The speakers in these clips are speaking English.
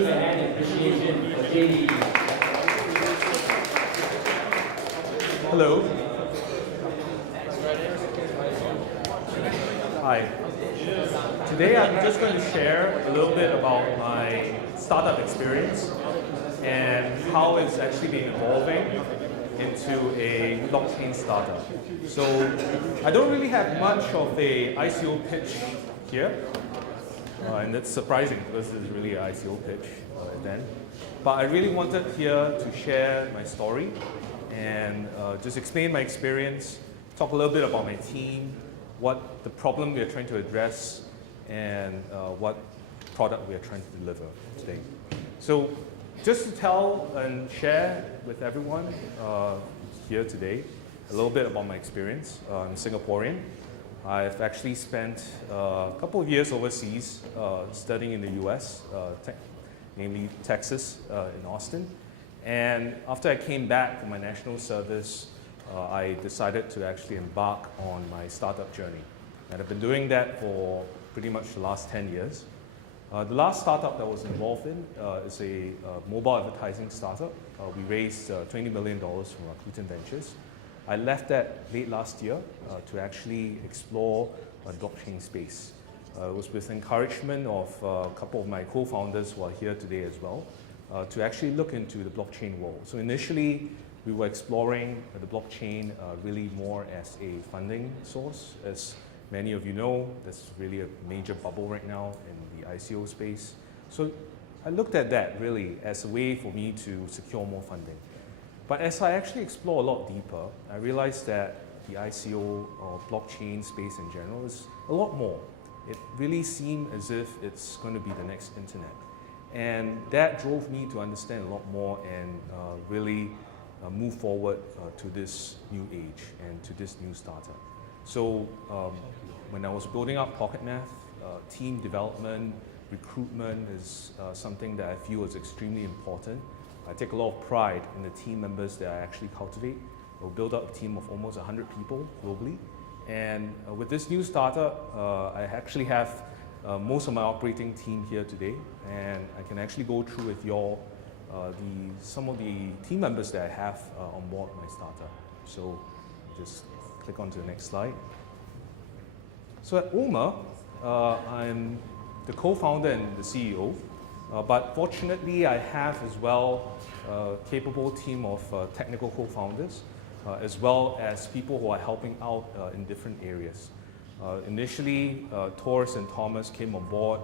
Hello. Hi. Today I'm just going to share a little bit about my startup experience and how it's actually been evolving into a blockchain startup. So I don't really have much of a ICO pitch here. And that's surprising because this is really an ICO pitch event. But I really wanted here to share my story and just explain my experience, talk a little bit about my team, what the problem we are trying to address, and what product we are trying to deliver today. So just to tell and share with everyone here today a little bit about my experience. I'm Singaporean. I've actually spent a couple of years overseas studying in the US, namely Texas in Austin. And after I came back from my national service, I decided to actually embark on my startup journey. And I've been doing that for pretty much the last 10 years. The last startup that I was involved in is a mobile advertising startup. We raised $20 million from Rakuten Ventures. I left that late last year to actually explore the blockchain space. It was with encouragement of a couple of my co-founders who are here today as well, to actually look into the blockchain world. So initially, we were exploring the blockchain really more as a funding source. As many of you know, there's really a major bubble right now in the ICO space. So I looked at that really as a way for me to secure more funding. But as I actually explore a lot deeper, I realized that the ICO or blockchain space in general is a lot more. It really seemed as if it's going to be the next internet. And that drove me to understand a lot more and really move forward to this new age and to this new startup. So when I was building up Pocketmath, team development, recruitment is something that I feel is extremely important. I take a lot of pride in the team members that I actually cultivate. We'll build up a team of almost 100 people globally. And with this new startup, I actually have most of my operating team here today. And I can actually go through with you all some of the team members that I have on board my startup. So just click on to the next slide. So at Ommer, I'm the co-founder and the CEO. But fortunately, I have as well a capable team of technical co-founders, as well as people who are helping out in different areas. Initially, Taurus and Thomas came on board.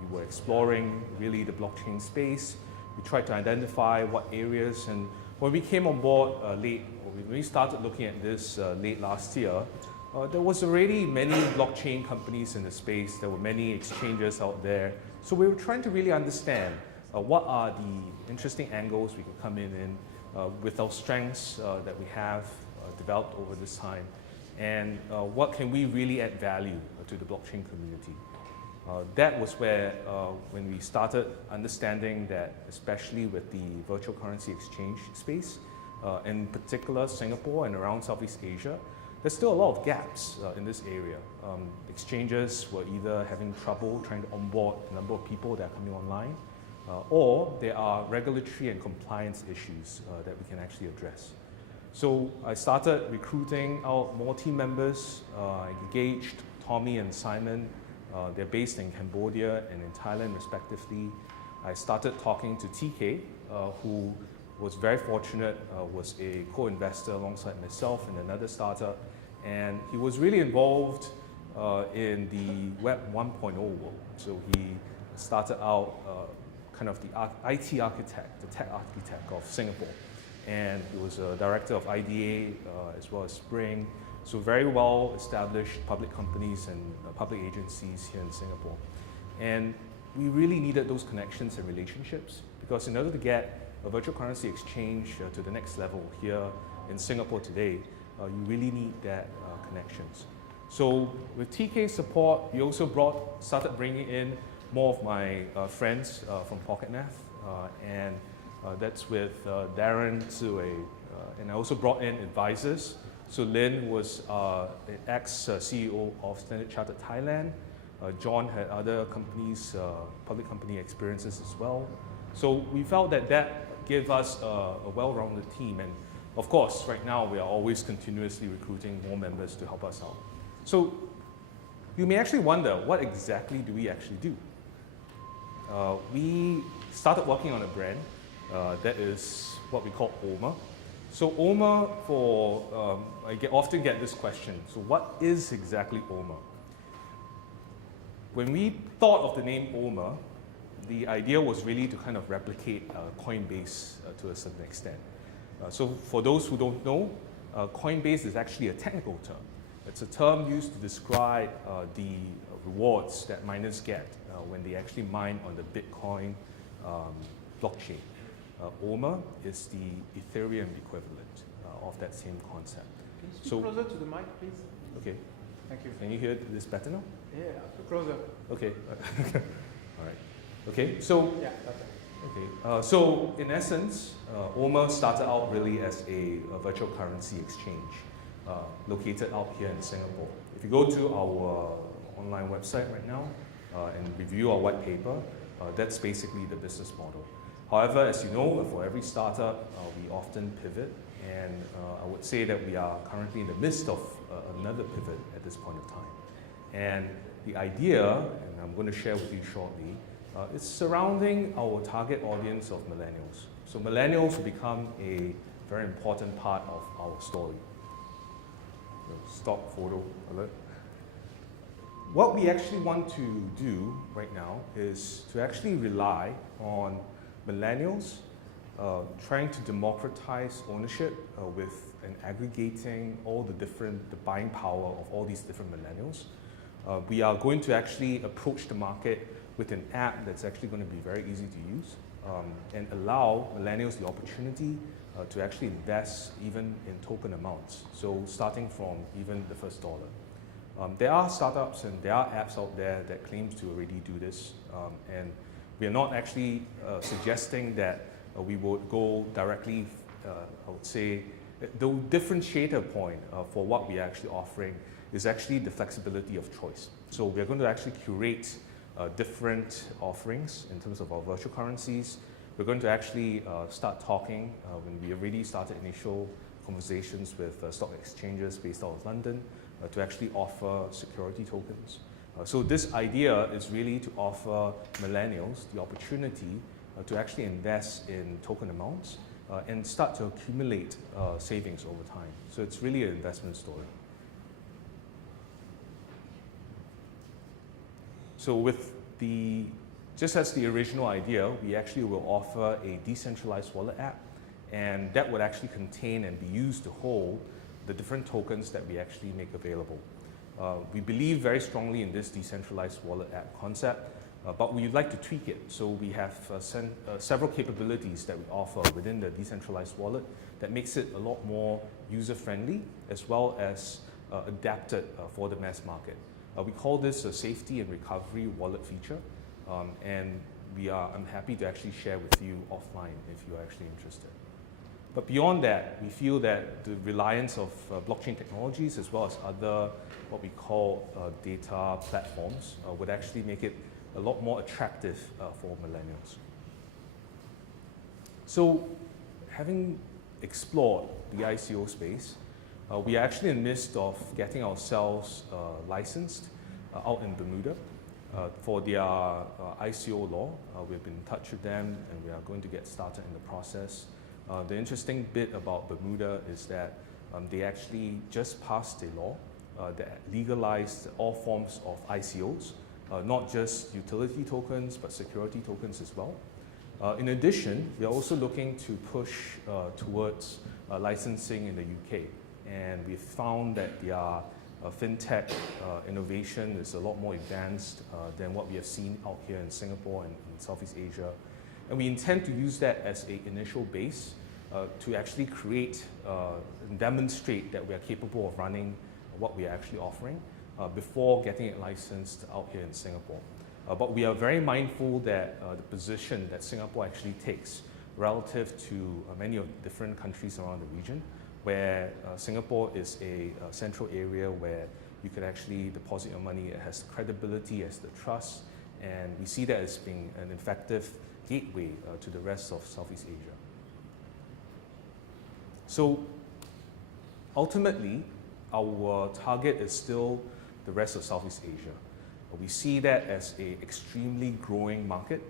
We were exploring really the blockchain space. We tried to identify what areas, and when we came on board when we started looking at this late last year, there was already many blockchain companies in the space. There were many exchanges out there. So we were trying to really understand what are the interesting angles we could come in with our strengths that we have developed over this time, and what can we really add value to the blockchain community. That was where, when we started understanding that, especially with the virtual currency exchange space, in particular Singapore and around Southeast Asia, there's still a lot of gaps in this area. Exchanges were either having trouble trying to onboard the number of people that are coming online, or there are regulatory and compliance issues that we can actually address. So I started recruiting out more team members. I engaged Tommy and Simon. They're based in Cambodia and in Thailand respectively. I started talking to TK, who was very fortunate, was a co-investor alongside myself in another startup, and he was really involved in the Web 1.0 world. So he started out kind of the IT architect, the tech architect of Singapore, and he was a director of IDA as well as Spring, so very well established public companies and public agencies here in Singapore. And we really needed those connections and relationships, because in order to get a virtual currency exchange to the next level here in Singapore today, you really need that connections. So with TK's support, we also started bringing in more of my friends from Pocketmath, and that's with Darren, Ziwei, and I also brought in advisors. So Lin was an ex-CEO of Standard Chartered Thailand. John had other companies, public company experiences as well. So we felt that that gave us a well-rounded team. And of course, right now we are always continuously recruiting more members to help us out. So you may actually wonder, what exactly do we actually do? We started working on a brand that is what we call Ommer. So Ommer, I often get this question, so what is exactly Ommer? When we thought of the name Ommer, the idea was really to kind of replicate Coinbase to a certain extent. So for those who don't know, Coinbase is actually a technical term. It's a term used to describe the rewards that miners get when they actually mine on the Bitcoin blockchain. Ommer is the Ethereum equivalent of that same concept. Can you speak closer to the mic, please? Okay. Thank you. Can you hear this better now? Yeah, closer. Okay. All right. Okay. So. Yeah. Okay. Okay. So in essence, Ommer started out really as a virtual currency exchange located out here in Singapore. If you go to our online website right now and review our white paper, that's basically the business model. However, as you know, for every startup, we often pivot, and I would say that we are currently in the midst of another pivot at this point of time. And the idea, and I'm going to share with you shortly, is surrounding our target audience of millennials. So millennials will become a very important part of our story. So stop photo alert. What we actually want to do right now is to actually rely on millennials trying to democratize ownership and aggregating all the buying power of all these different millennials. We are going to actually approach the market with an app that's actually going to be very easy to use and allow millennials the opportunity to actually invest even in token amounts. So starting from even the first dollar. There are startups and there are apps out there that claim to already do this, and we are not actually suggesting that we would go directly, I would say, the differentiator point for what we are actually offering is actually the flexibility of choice. So we are going to actually curate different offerings in terms of our virtual currencies. We're going to actually start talking when we already started initial conversations with stock exchanges based out of London to actually offer security tokens. So this idea is really to offer millennials the opportunity to actually invest in token amounts and start to accumulate savings over time. So it's really an investment story. So with just as the original idea, we actually will offer a decentralized wallet app, and that would actually contain and be used to hold the different tokens that we actually make available. We believe very strongly in this decentralized wallet app concept, but we'd like to tweak it. So we have several capabilities that we offer within the decentralized wallet that makes it a lot more user-friendly as well as adapted for the mass market. We call this a safety and recovery wallet feature, and I'm happy to actually share with you offline if you're actually interested. But beyond that, we feel that the reliance of blockchain technologies as well as other what we call data platforms would actually make it a lot more attractive for millennials. So having explored the ICO space, we are actually in the midst of getting ourselves licensed out in Bermuda for their ICO law. We've been in touch with them and we are going to get started in the process. The interesting bit about Bermuda is that they actually just passed a law that legalized all forms of ICOs, not just utility tokens, but security tokens as well. In addition, we are also looking to push towards licensing in the UK. And we've found that their fintech innovation is a lot more advanced than what we have seen out here in Singapore and in Southeast Asia. And we intend to use that as an initial base to actually create and demonstrate that we are capable of running what we are actually offering before getting it licensed out here in Singapore. But we are very mindful that the position that Singapore actually takes relative to many of the different countries around the region, where Singapore is a central area where you could actually deposit your money. It has credibility as the trust, and we see that as being an effective gateway to the rest of Southeast Asia. So ultimately, our target is still the rest of Southeast Asia. We see that as an extremely growing market.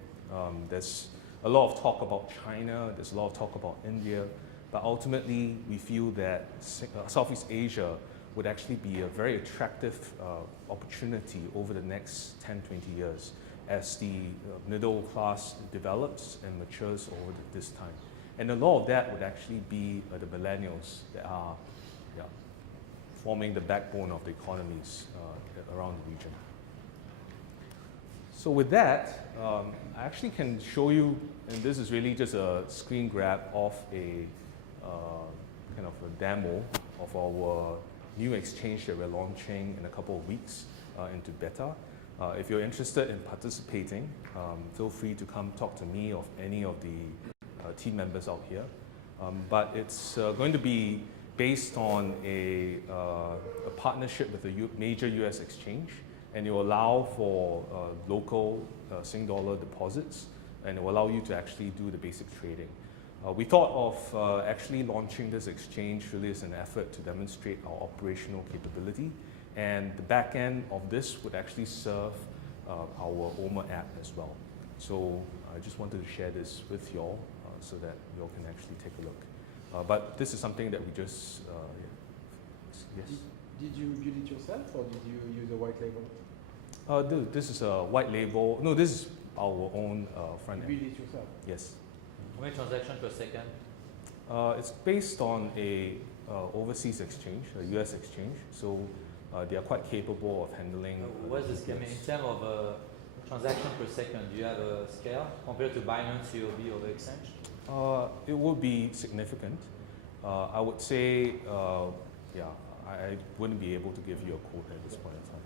There's a lot of talk about China, there's a lot of talk about India, but ultimately we feel that Southeast Asia would actually be a very attractive opportunity over the next 10, 20 years as the middle class develops and matures over this time. And a lot of that would actually be the millennials that are forming the backbone of the economies around the region. So with that, I actually can show you, and this is really just a screen grab of a kind of a demo of our new exchange that we're launching in a couple of weeks into beta. If you're interested in participating, feel free to come talk to me or any of the team members out here. But it's going to be based on a partnership with a major US exchange, and it will allow for local Sing dollar deposits, and it will allow you to actually do the basic trading. We thought of actually launching this exchange really as an effort to demonstrate our operational capability, and the back end of this would actually serve our Ommer app as well. So I just wanted to share this with y'all so that y'all can actually take a look. But this is something that we just, yes? Did you build it yourself or did you use a white label? This is a white label. No, this is our own front end. You build it yourself? Yes. How many transactions per second? It's based on a overseas exchange, a US exchange. So they are quite capable of handling. What's the scale? In terms of transaction per second, do you have a scale compared to Binance, COB, or the exchange? It would be significant. I would say, I wouldn't be able to give you a quote at this point in time.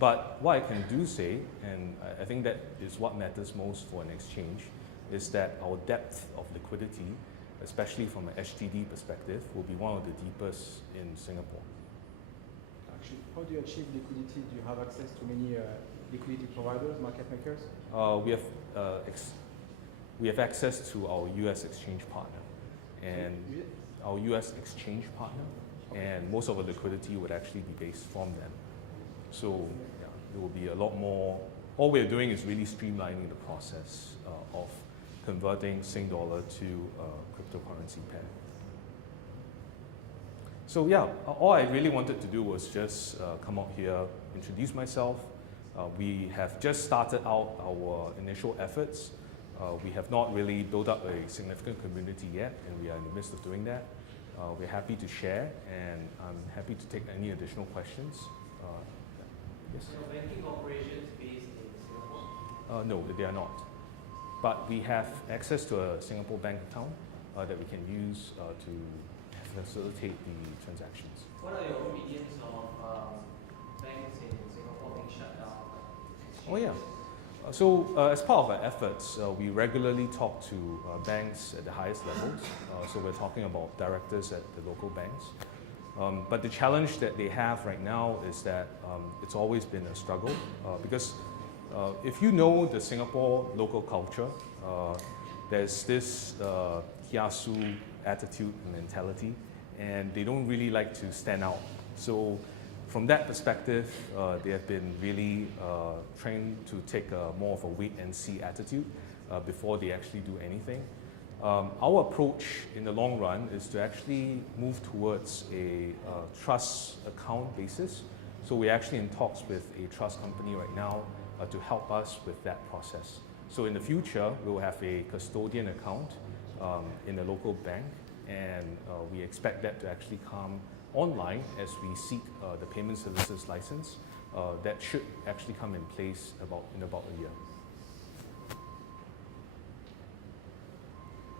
But what I can do say, and I think that is what matters most for an exchange, is that our depth of liquidity, especially from an HTD perspective, will be one of the deepest in Singapore. Actually, how do you achieve liquidity? Do you have access to many liquidity providers, market makers? We have access to our US exchange partner, and our US exchange partner, and most of the liquidity would actually be based from them. So yeah, it will be a lot more. All we're doing is really streamlining the process of converting Sing dollar to cryptocurrency pair. So yeah, all I really wanted to do was just come out here, introduce myself. We have just started out our initial efforts. We have not really built up a significant community yet, and we are in the midst of doing that. We're happy to share, and I'm happy to take any additional questions. Yes? So banking operations based in Singapore? No, they are not. But we have access to a Singapore bank account that we can use to facilitate the transactions. What are your opinions of banks in Singapore being shut down? Oh yeah. So as part of our efforts, we regularly talk to banks at the highest levels. So we're talking about directors at the local banks. But the challenge that they have right now is that it's always been a struggle because if you know the Singapore local culture, there's this kiasu attitude and mentality, and they don't really like to stand out. So from that perspective, they have been really trained to take more of a wait-and-see attitude before they actually do anything. Our approach in the long run is to actually move towards a trust account basis. So we're actually in talks with a trust company right now to help us with that process. So in the future, we'll have a custodian account in a local bank, and we expect that to actually come online as we seek the payment services license. That should actually come in place in about a year.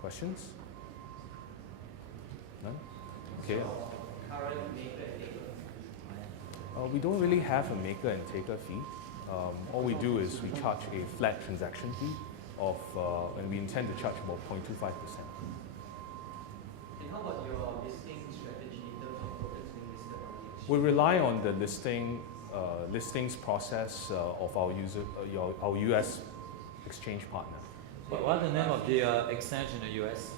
Questions? None? Okay. Current maker and taker? We don't really have a maker and taker fee. All we do is we charge a flat transaction fee of, and we intend to charge about 0.25%. And how about your listing strategy in terms of products being listed on the We rely on the listings process of our our US exchange partner. What are the name of the exchange in the US?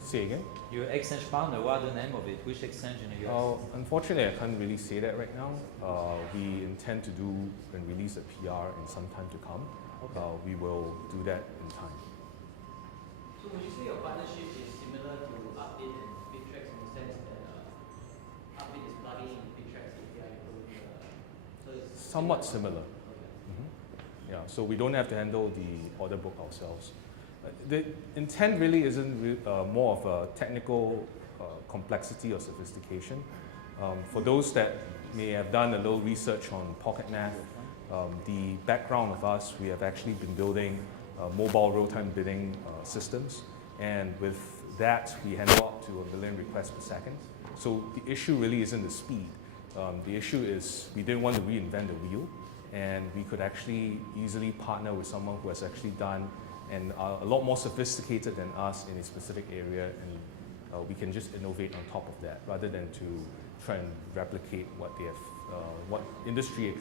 Say again? Your exchange partner, what are the name of it? Which exchange in the US? Unfortunately, I can't really say that right now. We intend to do and release a PR in some time to come. Okay. We will do that in time. So would you say your partnership is similar to Upbit and Bittrex in the sense that Upbit is plugging in Bittrex API so it's Somewhat similar. Okay. Yeah, so we don't have to handle the order book ourselves. The intent really isn't more of a technical complexity or sophistication. For those that may have done a little research on Pocketmath, the background of us, we have actually been building mobile real-time bidding systems, and with that we handle up to 1 billion requests per second. So the issue really isn't the speed. The issue is we didn't want to reinvent the wheel, and we could actually easily partner with someone who has actually done and are a lot more sophisticated than us in a specific area, and we can just innovate on top of that rather than to try and replicate what they have, what industry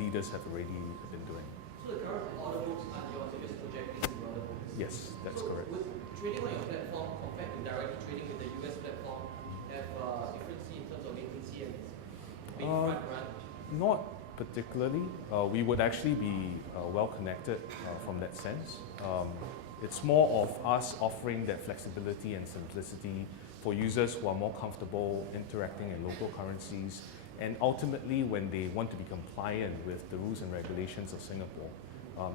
leaders have already been doing. So the current order books are yours, you're just projecting the order books? Yes, that's so correct. Would trading on your platform compared to directly trading with the US platform have difference in terms of latency and being front run? Not particularly. We would actually be well connected from that sense. It's more of us offering that flexibility and simplicity for users who are more comfortable interacting in local currencies, and ultimately when they want to be compliant with the rules and regulations of Singapore,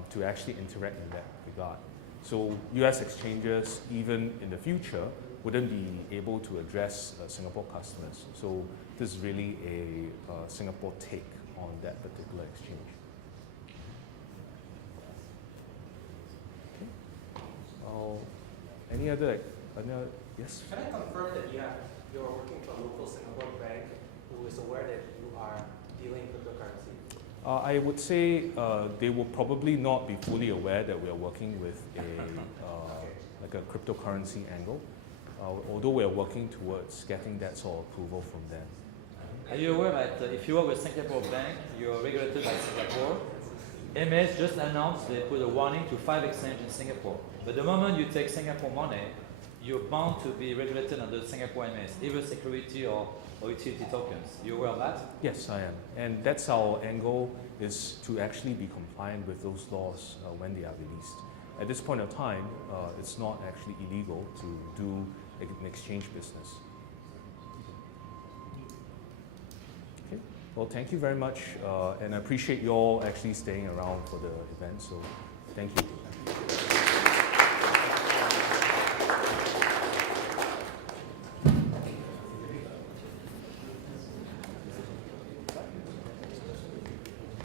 to actually interact in that regard. So US exchanges, even in the future, wouldn't be able to address Singapore customers. So this is really a Singapore take on that particular exchange. Okay. Any other, yes? Can I confirm that you're working for a local Singapore bank who is aware that you are dealing cryptocurrency? I would say they will probably not be fully aware that we are working with a like a cryptocurrency angle, although we are working towards getting that sort of approval from them. Are you aware that if you work with Singapore Bank, you're regulated by Singapore? MS just announced they put a warning to 5 exchanges in Singapore. But the moment you take Singapore money, you're bound to be regulated under Singapore MS, either security or utility tokens. You aware of that? Yes, I am. And that's our angle, is to actually be compliant with those laws when they are released. At this point of time, it's not actually illegal to do an exchange business. Okay. Well, thank you very much, and I appreciate you all actually staying around for the event, so thank you.